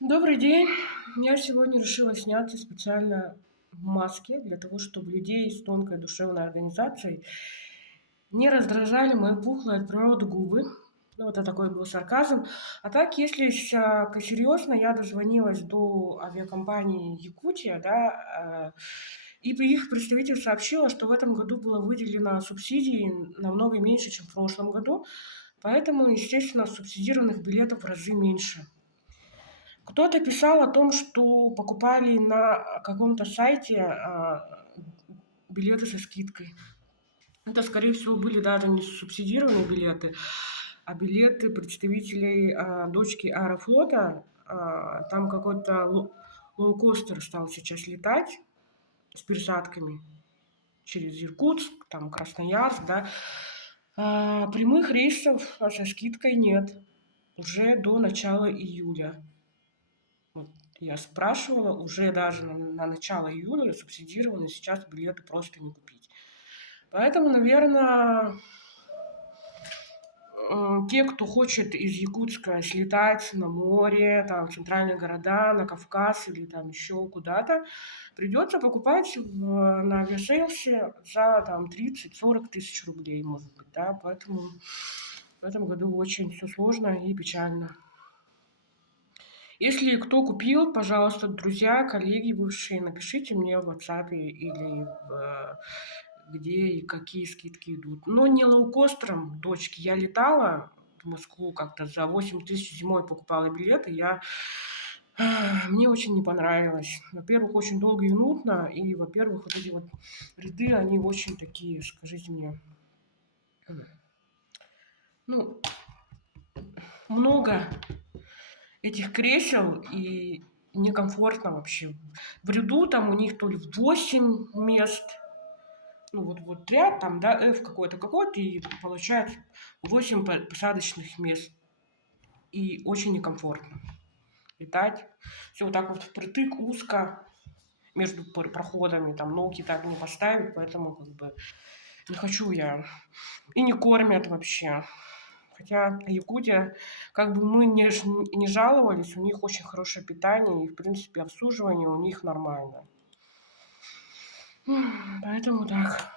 Добрый день. Я сегодня решила сняться специально в маске для того, чтобы людей с тонкой душевной организацией не раздражали мои пухлые от природы губы. Ну, это такой был сарказм. А так, если серьезно, я дозвонилась до авиакомпании Якутия, да, и их представитель сообщила, что в этом году было выделено субсидий намного меньше, чем в прошлом году. Поэтому, естественно, субсидированных билетов в разы меньше. Кто-то писал о том, что покупали на каком-то сайте, билеты со скидкой. Это, скорее всего, были даже не субсидированные билеты, а билеты представителей, дочки "Аэрофлота". Там какой-то лоукостер стал сейчас летать с пересадками через Иркутск, там Красноярск, да. Прямых рейсов, со скидкой нет уже до начала июля. Вот я спрашивала, уже даже на начало июля субсидированы, сейчас билеты просто не купить. Поэтому, наверное, те, кто хочет из Якутска слетать на море, там, в центральные города, на Кавказ или там еще куда-то, придется покупать на авиасейлсе за там 30-40 тысяч рублей, может быть, да, поэтому в этом году очень все сложно и печально. Если кто купил, пожалуйста, друзья, коллеги бывшие, напишите мне в WhatsApp или где и какие скидки идут. Но не лоукостером, дочки. Я летала в Москву как-то за 8 тысяч зимой покупала билеты. Мне очень не понравилось. Во-первых, очень долго и нудно. И, во-первых, вот эти вот ряды, они очень такие, скажите мне, ну, много этих кресел и некомфортно вообще. В ряду там у них то ли 8 мест, ну вот ряд там, да, F какой-то, и получается 8 посадочных мест. И очень некомфортно летать. Все вот так вот впритык, узко, между проходами, там ноги так не поставить, поэтому как бы не хочу я. И не кормят вообще. Хотя Якутия, как бы мы не жаловались, у них очень хорошее питание, и, в принципе, обслуживание у них нормальное. Поэтому так.